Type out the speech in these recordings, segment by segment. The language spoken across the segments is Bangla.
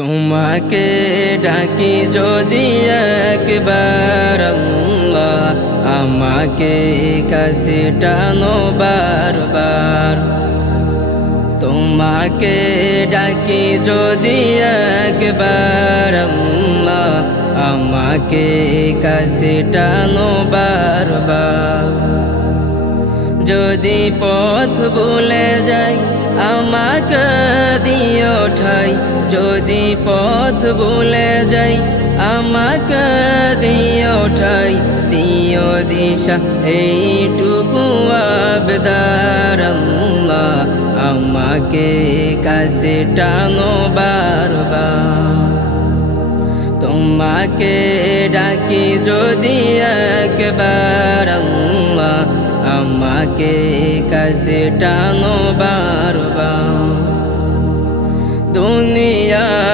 তোমাকে ডাকি যদি একবার আমাকে কাছে টানো বারবার। তোমাকে ডাকি যদি একবার আমাকে কাছে টানো বারবার। যদি পথ ভুলে যাই, আমাকে দিও ঠাই যদি পথ ভুলে যাই, আমাকে দিও ঠাই, দিও দিশা, এইটুকু আবদার আমাকে কাছে টানো বারবার। তোমাকে ডাকি যদি একবার আমাকে কাছে টানো বারবার।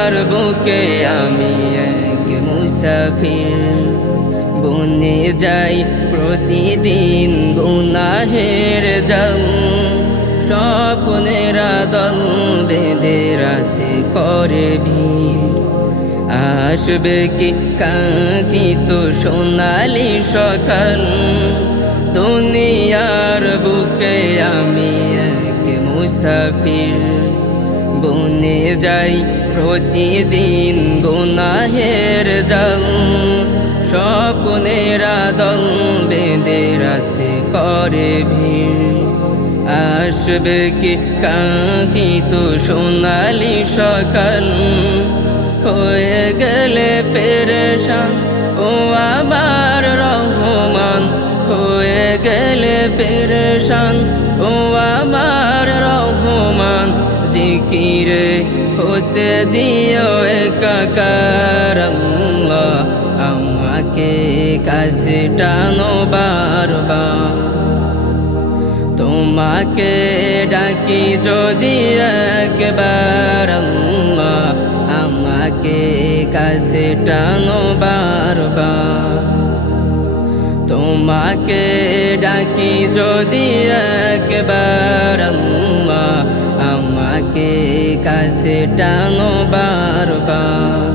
দুনিয়ার বুকে আমি এক মুসাফির। বনে যাই প্রতিদিন গুনাহের যাও স্বপ্নেরা দল বেঁধে রাতে করে ভিড়। আসবে কি কাঙ্ক্ষিত সোনালি সকাল? দুনিয়ার বুকে আমি এক মুসাফির। বনে যাই, প্রতিদিন গুনাহের যাও স্বপ্নেরা দল বেঁধে রাতে করে ভিড়। আসবে কি কাঙ্ক্ষিত সোনালি সকাল? হয়ে গেলে পেরেশান, ও আমার রহমান। হয়ে গেলে পেরেশান, ও রহমান জিকিরে হতে দিও একাকার আমাকে কাছে টানো বারবার। তোমাকে ডাকি যদি একবার আমাকে কাছে টানো বারবার। তোমাকে ডাকি যদি একবার কাছে টানো বারবার।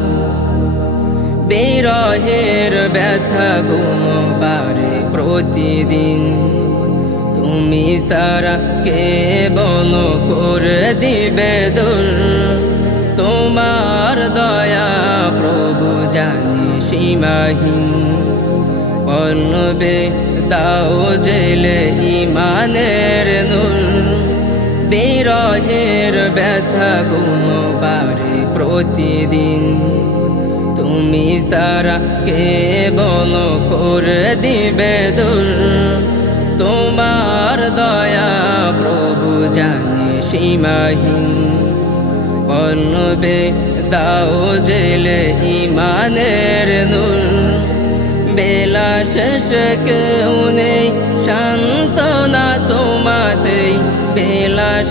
বিরহের ব্যথা গুনো বারে প্রতিদিন। তুমি সারা কে বলো করে দিবে দূর। তোমার দয়া প্রভু জানি সীমাহীন। অন্নবে দাও জেলে ইমানের নূর বিরহের ব্যথা গুনো বারে প্রতিদিন। তুমি সারা কে বলো করে দিবে দূর? তোমার দয়া প্রভু জানে সীমাহীন। অন্নবে দাও জেলে ইমানের নূর। বেলা শেষ কেউ নেই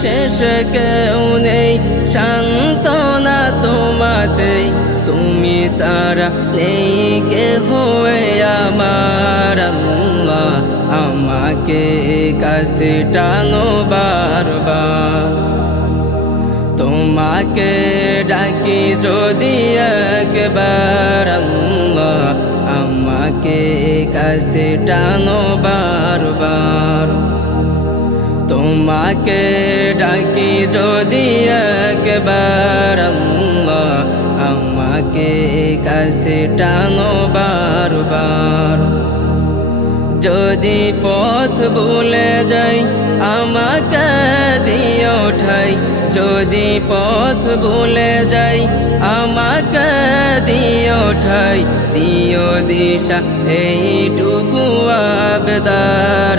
শেষ কেউ নেই শান্তনা তোমাতেই। তুমি সারা নেই কে হয়ে আমার আমাকে কাছে টানো বারবার। তোমাকে ডাকি যদি একবার আমাকে কাছে টানো বারবার তোমাকে ডাকি যদি একবার আমাকে কাছে টানো বারবার। যদি পথ ভুলে যাই, আমাকে দিও ঠাই। যদি পথ ভুলে যাই, আমাকে দিও ঠাই। দিও দিশা, এইটুকু আবদার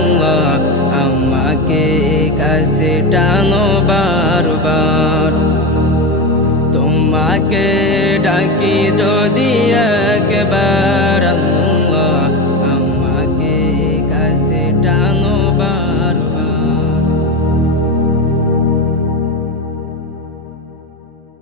তোকে ডাকি যদি একবার